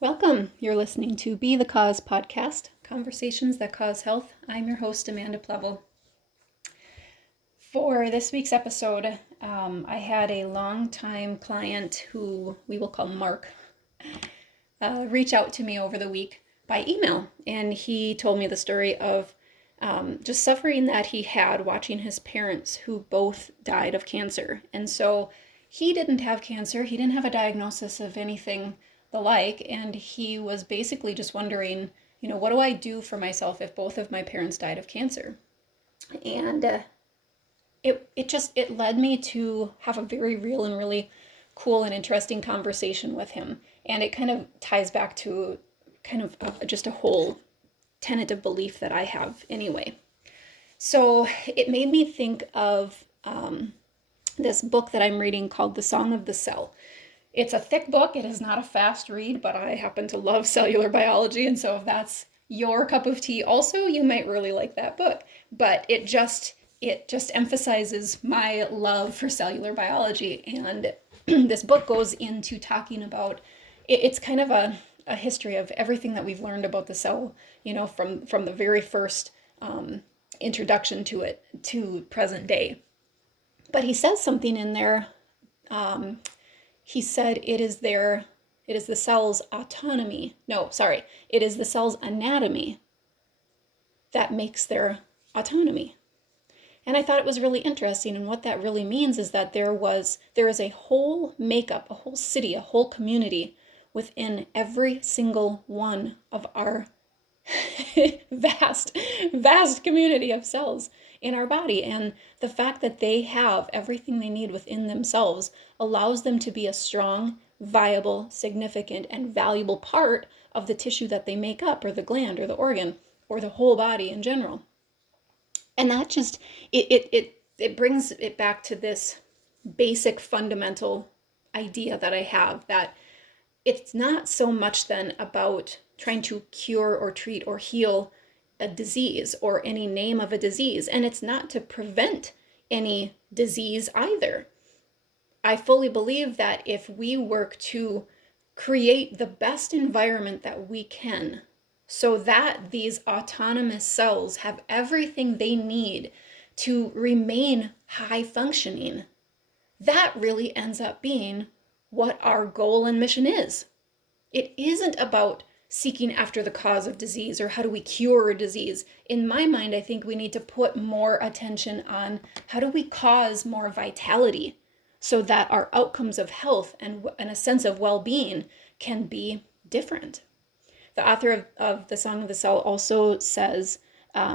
Welcome. You're listening to Be the Cause podcast, Conversations That Cause Health. I'm your host, Amanda Plevel. For this week's episode, I had a longtime client who we will call Mark reach out to me over the week by email. And he told me the story of just suffering that he had watching his parents who both died of cancer. And so he didn't have cancer. He didn't have a diagnosis of anything the like. And he was basically just wondering, what do I do for myself if both of my parents died of cancer? And it led me to have a very real and really cool and interesting conversation with him. And it kind of ties back to just a whole tentative belief that I have anyway. So it made me think of this book that I'm reading called The Song of the Cell. It's a thick book. It is not a fast read, but I happen to love cellular biology. And so if that's your cup of tea also, you might really like that book. But it just emphasizes my love for cellular biology. And this book goes into talking about, it's kind of a history of everything that we've learned about the cell, from the very first introduction to it to present day. But he says something in there. He said it is the cell's autonomy. No, sorry. It is the cell's anatomy that makes their autonomy. And I thought it was really interesting. And what that really means is that there is a whole makeup, a whole city, a whole community within every single one of our vast community of cells in our body. And the fact that they have everything they need within themselves allows them to be a strong, viable, significant, and valuable part of the tissue that they make up, or the gland, or the organ, or the whole body in general. And that just, it brings it back to this basic fundamental idea that I have, that it's not so much then about trying to cure or treat or heal a disease or any name of a disease. And it's not to prevent any disease either. I fully believe that if we work to create the best environment that we can, so that these autonomous cells have everything they need to remain high functioning, that really ends up being what our goal and mission is. It isn't about seeking after the cause of disease or how do we cure a disease. In my mind, I think we need to put more attention on how do we cause more vitality so that our outcomes of health and a sense of well-being can be different. The author of The Song of the Cell also says,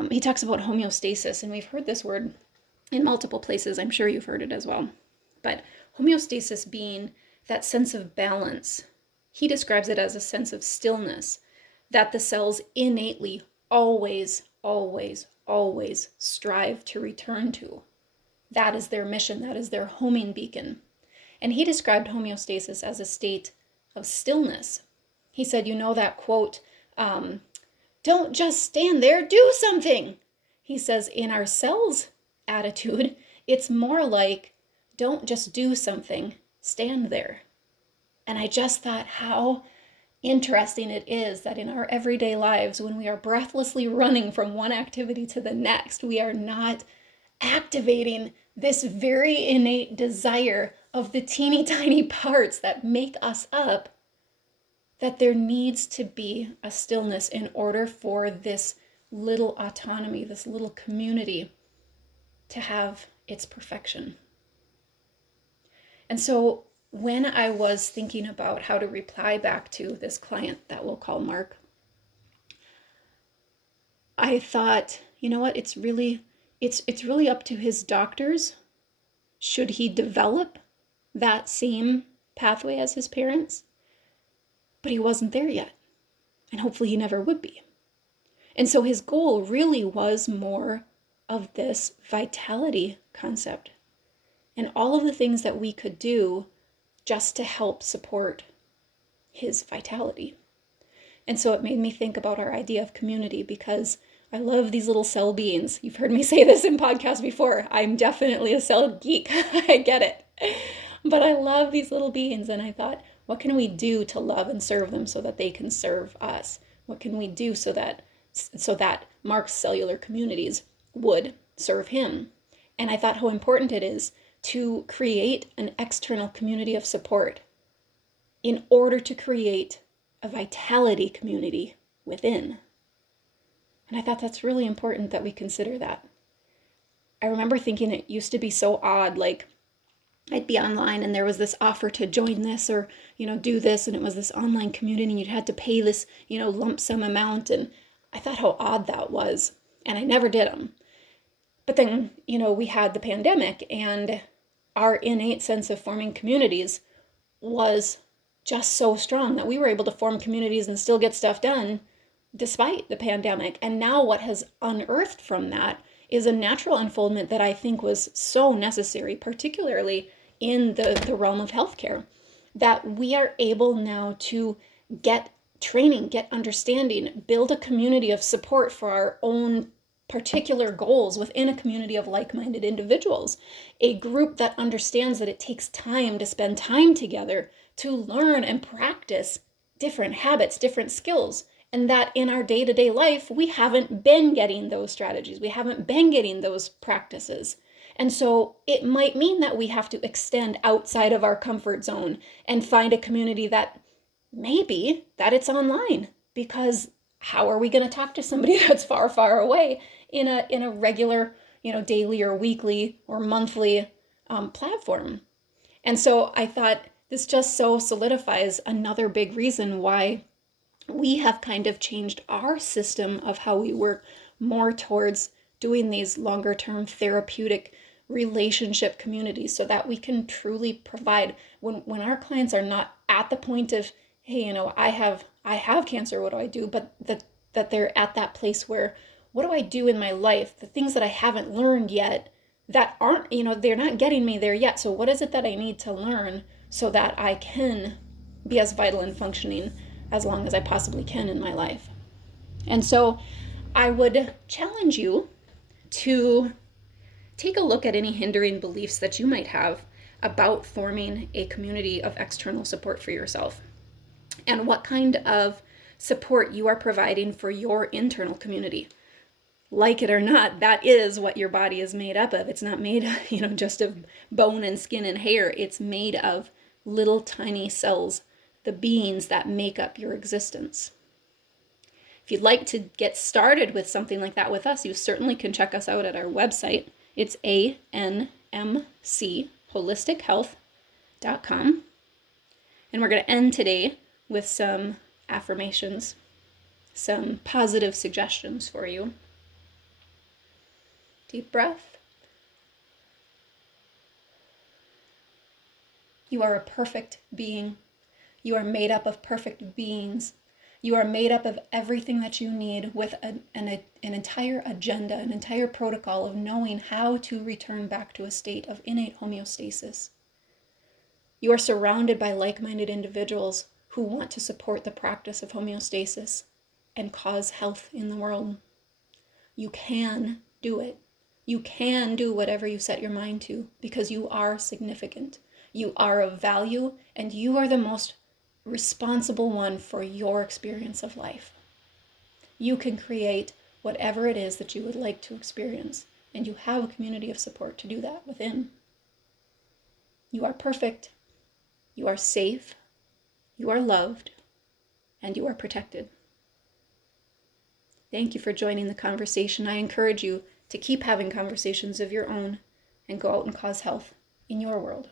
he talks about homeostasis, and we've heard this word in multiple places. I'm sure you've heard it as well. But homeostasis being that sense of balance. He describes it as a sense of stillness that the cells innately always strive to return to. That is their mission. That is their homing beacon. And he described homeostasis as a state of stillness. He said, that quote, don't just stand there, do something. He says in our cells attitude, it's more like, don't just do something, stand there. And I just thought how interesting it is that in our everyday lives, when we are breathlessly running from one activity to the next, we are not activating this very innate desire of the teeny tiny parts that make us up, that there needs to be a stillness in order for this little autonomy, this little community to have its perfection. And so when I was thinking about how to reply back to this client that we'll call Mark, I thought, it's really up to his doctors. Should he develop that same pathway as his parents? But he wasn't there yet, and hopefully he never would be. And so his goal really was more of this vitality concept and all of the things that we could do just to help support his vitality. And so it made me think about our idea of community, because I love these little cell beings. You've heard me say this in podcasts before. I'm definitely a cell geek. I get it. But I love these little beings, and I thought, What can we do to love and serve them so that they can serve us? What can we do so that Mark's cellular communities would serve him? And I thought how important it is to create an external community of support in order to create a vitality community within. And I thought that's really important that we consider that. I remember thinking it used to be so odd, like I'd be online and there was this offer to join this or, do this, and it was this online community and you'd had to pay this, lump sum amount. And I thought how odd that was. And I never did them. But then, we had the pandemic, and our innate sense of forming communities was just so strong that we were able to form communities and still get stuff done despite the pandemic. And now what has unearthed from that is a natural unfoldment that I think was so necessary, particularly in the realm of healthcare, that we are able now to get training, get understanding, build a community of support for our own particular goals within a community of like-minded individuals, a group that understands that it takes time to spend time together to learn and practice different habits, different skills, and that in our day-to-day life, we haven't been getting those strategies. We haven't been getting those practices. And so it might mean that we have to extend outside of our comfort zone and find a community that maybe that it's online, because how are we going to talk to somebody that's far, far away in a regular, daily or weekly or monthly platform? And so I thought this just so solidifies another big reason why we have kind of changed our system of how we work more towards doing these longer term therapeutic relationship communities, so that we can truly provide when our clients are not at the point of, hey, I have cancer, what do I do? But that they're at that place where, what do I do in my life? The things that I haven't learned yet that aren't, they're not getting me there yet. So what is it that I need to learn so that I can be as vital and functioning as long as I possibly can in my life? And so I would challenge you to take a look at any hindering beliefs that you might have about forming a community of external support for yourself, and what kind of support you are providing for your internal community. Like it or not, that is what your body is made up of. It's not made, just of bone and skin and hair. It's made of little tiny cells, the beings that make up your existence. If you'd like to get started with something like that with us, you certainly can check us out at our website. It's anmcholistichealth.com. And we're going to end today with some affirmations, some positive suggestions for you. Deep breath. You are a perfect being. You are made up of perfect beings. You are made up of everything that you need, with an entire agenda, an entire protocol of knowing how to return back to a state of innate homeostasis. You are surrounded by like-minded individuals who want to support the practice of homeostasis and cause health in the world. You can do it. You can do whatever you set your mind to, because you are significant. You are of value, and you are the most responsible one for your experience of life. You can create whatever it is that you would like to experience, and you have a community of support to do that within. You are perfect. You are safe. You are loved, and you are protected. Thank you for joining the conversation. I encourage you to keep having conversations of your own and go out and cause health in your world.